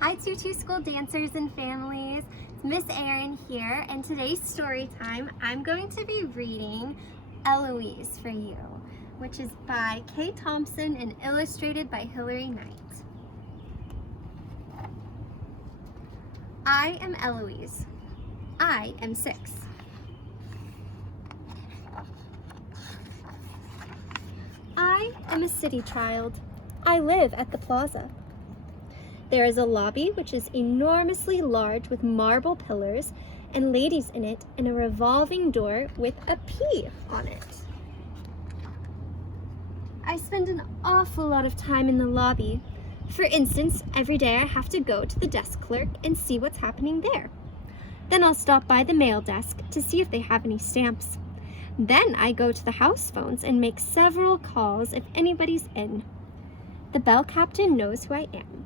Hi Tutu School dancers and families, it's Miss Erin here, and today's story time I'm going to be reading Eloise for you, which is by Thompson and illustrated by Hilary Knight. I am Eloise. I am 6. I am a city child. I live at the plaza. There is a lobby which is enormously large with marble pillars and ladies in it and a revolving door with a P on it. I spend an awful lot of time in the lobby. For instance, every day I have to go to the desk clerk and see what's happening there. Then I'll stop by the mail desk to see if they have any stamps. Then I go to the house phones and make several calls if anybody's in. The bell captain knows who I am.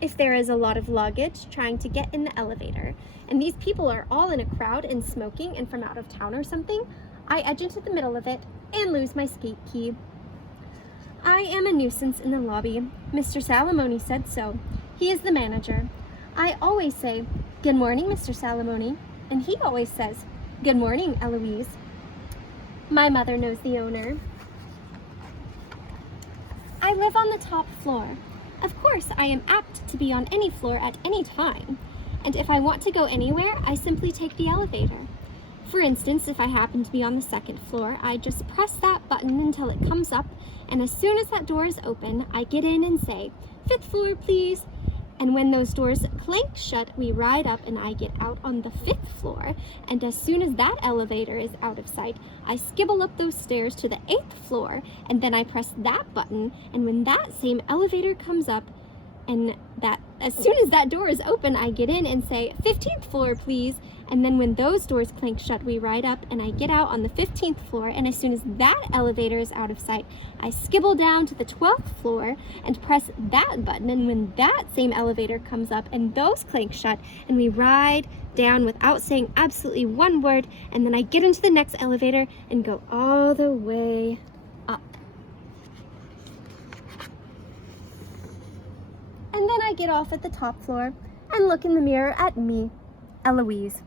If there is a lot of luggage trying to get in the elevator, and these people are all in a crowd and smoking and from out of town or something, I edge into the middle of it and lose my skate key. I am a nuisance in the lobby. Mr. Salamoni said so. He is the manager. I always say, "Good morning, Mr. Salamoni," and he always says, "Good morning, Eloise." My mother knows the owner. I live on the top floor. Of course, I am apt to be on any floor at any time, and if I want to go anywhere, I simply take the elevator. For instance, if I happen to be on the 2nd floor, I just press that button until it comes up, and as soon as that door is open, I get in and say, "5th floor, please." And when those doors clank shut, we ride up and I get out on the 5th floor, and as soon as that elevator is out of sight, I skibble up those stairs to the 8th floor, and then I press that button, and when that same elevator comes up, and as soon as that door is open, I get in and say, "15th floor, please." And then when those doors clank shut, we ride up and I get out on the 15th floor. And as soon as that elevator is out of sight, I skibble down to the 12th floor and press that button. And when that same elevator comes up and those clank shut, and we ride down without saying absolutely one word. And then I get into the next elevator and go all the way up. And then I get off at the top floor and look in the mirror at me, Eloise.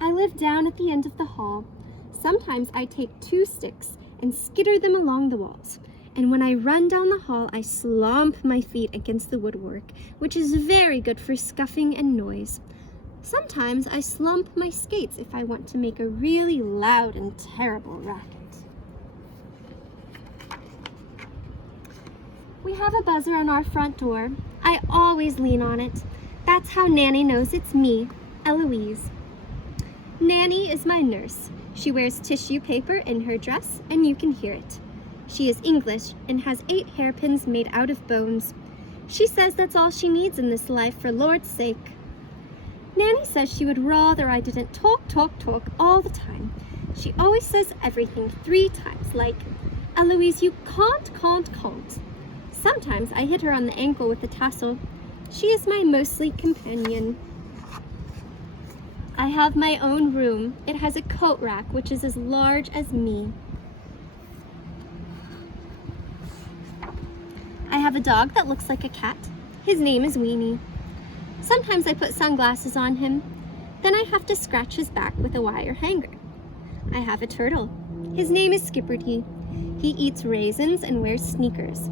I live down at the end of the hall. Sometimes I take 2 sticks and skitter them along the walls. And when I run down the hall, I slomp my feet against the woodwork, which is very good for scuffing and noise. Sometimes I slump my skates if I want to make a really loud and terrible racket. We have a buzzer on our front door. I always lean on it. That's how Nanny knows it's me, Eloise. Nanny is my nurse. She wears tissue paper in her dress, and you can hear it. She is English and has 8 hairpins made out of bones. She says that's all she needs in this life, for Lord's sake. Nanny says she would rather I didn't talk all the time. She always says everything 3 times, like, "Eloise, you can't. Sometimes I hit her on the ankle with a tassel. She is my mostly companion. I have my own room. It has a coat rack, which is as large as me. I have a dog that looks like a cat. His name is Weenie. Sometimes I put sunglasses on him. Then I have to scratch his back with a wire hanger. I have a turtle. His name is Skipperty. He eats raisins and wears sneakers.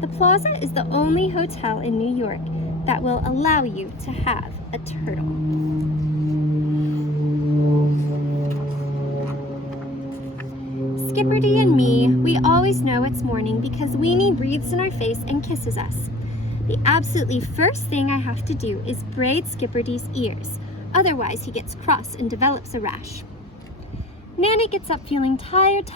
The Plaza is the only hotel in New York that will allow you to have a turtle. Skipperty and me, we always know it's morning because Weenie breathes in our face and kisses us. The absolutely first thing I have to do is braid Skipperty's ears. Otherwise, he gets cross and develops a rash. Nanny gets up feeling tired,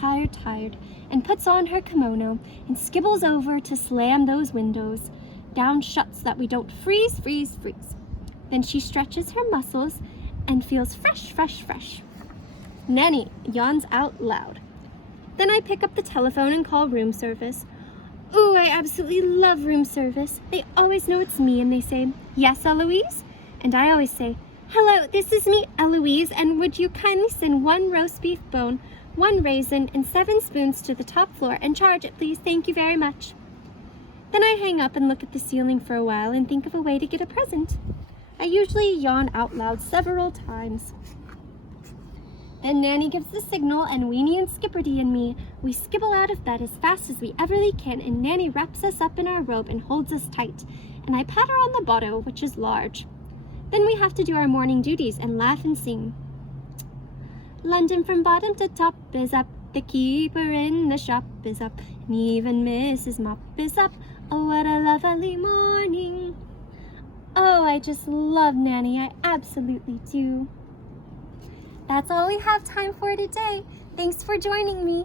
and puts on her kimono and skibbles over to slam those windows down shut so that we don't freeze. Then she stretches her muscles and feels fresh. Nanny yawns out loud. Then I pick up the telephone and call room service. Ooh, I absolutely love room service. They always know it's me and they say, "Yes, Eloise?" And I always say, "Hello, this is me, Eloise, and would you kindly send 1 roast beef bone, 1 raisin, and 7 spoons to the top floor, and charge it, please. Thank you very much. Then I hang up and look at the ceiling for a while and think of a way to get a present. I usually yawn out loud several times. Then Nanny gives the signal, and Weenie and Skipperty and me, we skibble out of bed as fast as we everly can, and Nanny wraps us up in our robe and holds us tight, and I pat her on the bottom, which is large. Then we have to do our morning duties and laugh and sing. London from bottom to top is up, the keeper in the shop is up, and even Mrs. Mop is up. Oh, what a lovely morning. Oh, I just love Nanny, I absolutely do. That's all we have time for today. Thanks for joining me.